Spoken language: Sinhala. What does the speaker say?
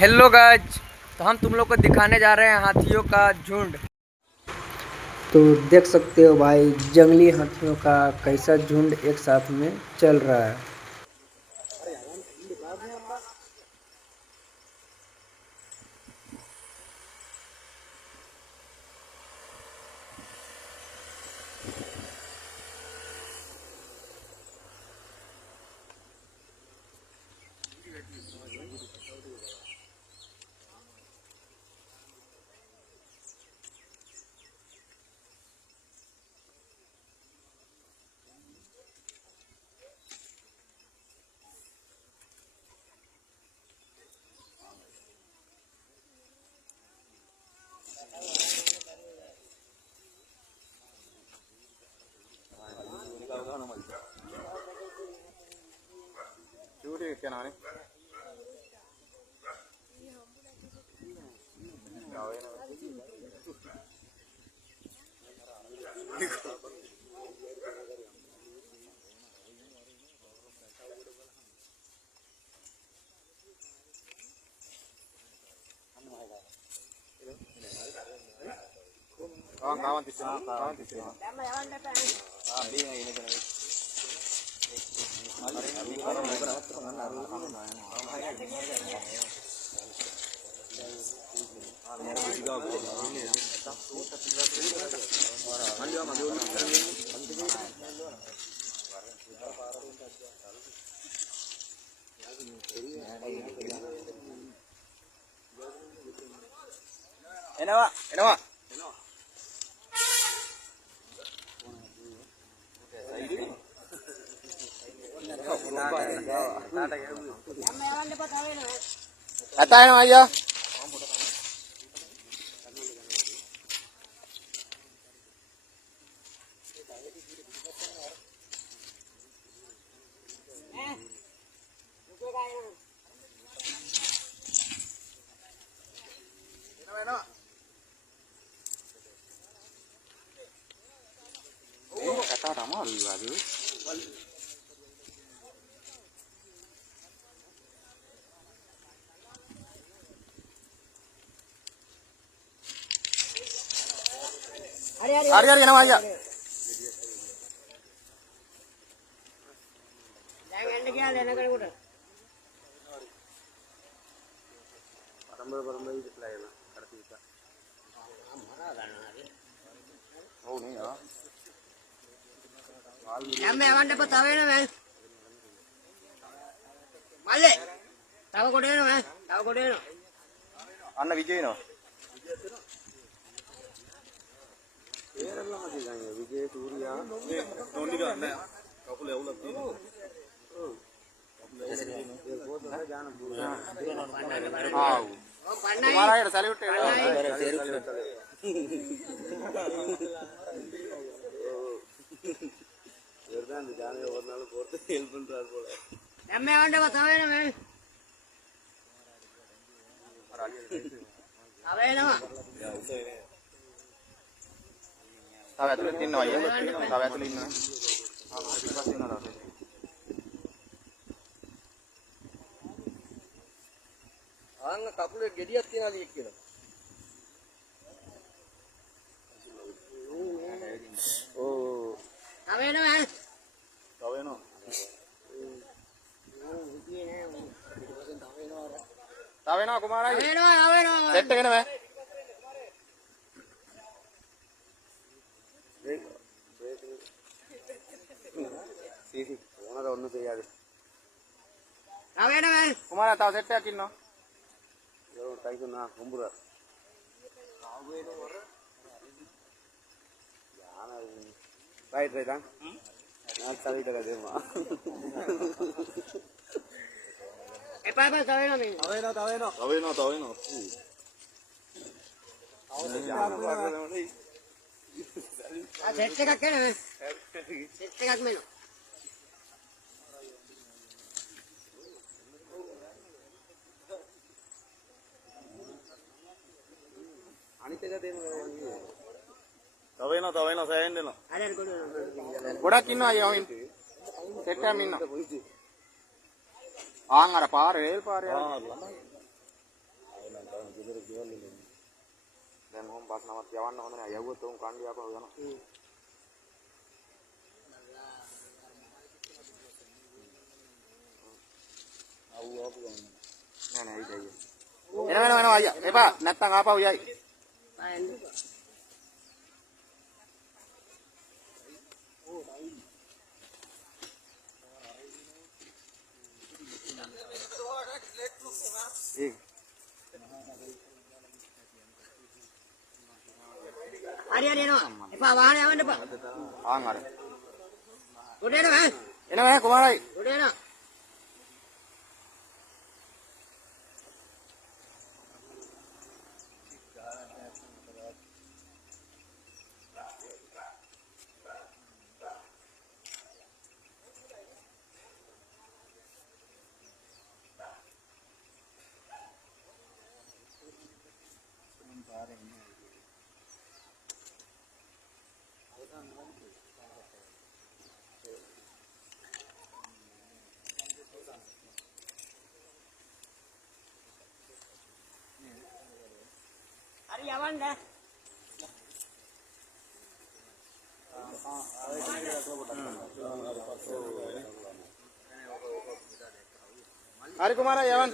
हेलो गाइज, तो हम तुम लोग को दिखाने जा रहे हैं हाथियों का झुंड। तो देख सकते हो भाई, जंगली हाथियों का कैसा झुंड एक साथ में चल रहा है। අන්න විජේනෝ විජේ සූර්යා මේ ටොන්ටි ගන්න කකුල ඇවුලක් තියෙනවා ඔව් ඒ පොතේ දාන පුරා ආව් කුමාරයාට සැලියුට් එක එර්දාන් දානේ වරනාල පොතේ හෙල්ප් පண்றார் போல එම්මේ වණ්ඩ බතාවෙන මේ අරලිය තව ඇතුළේ ඉන්නවා අයියා. තව ඇතුළේ ඉන්නවා. පිටපස්සේ ඉන්නවා තාම. ආන්න කකුලේ ගෙඩියක් තියනවා ලියෙක් කියලා. ඕ. තව එනවා. තව එනවා. තව එනවා කුමාරයි. තව එනවා. සෙට් එක නෙමෙයි. ඕනර ඔන්න තේයාද තව එනවා. කුමාරයා තව සෙට් එකක් ඉන්නවා. ඒක ටයිසන් නා හොම්බුරා. යාන රයිට් රයිට් ආ. නාත් සල්ලිට ගදෙමා. එපා තව එනවා මේ. තව එනවා. ආ සෙට් එකක් එනවා. සෙට් එකක් මෙන්න. අනිත් එක දෙන්න තව එනවා සෑහෙන්න එනවා. අර ගොඩ ගොඩක් ඉන්නවා අයියා වයින්. සෙට් එකක් ඉන්නවා. ආන් අර පාරේ රේල් පාරේ. ආ ළමයි. දැන් මොහොම බස් නමක් යවන්න හොඳ නෑ. යවුවොත් උන් කණ්ඩිය අපව යනවා. නෑ නෑ ඉතින් එනවා අයියා. එපා නැත්තම් ආපහු යයි. Hari enak. Epa wahana yang mana pak? ආන් අර. Udah enak kan? එනවා කුමාරයි. Udah enak. Hari yang mana? හරි කුමාරයි යවන්න.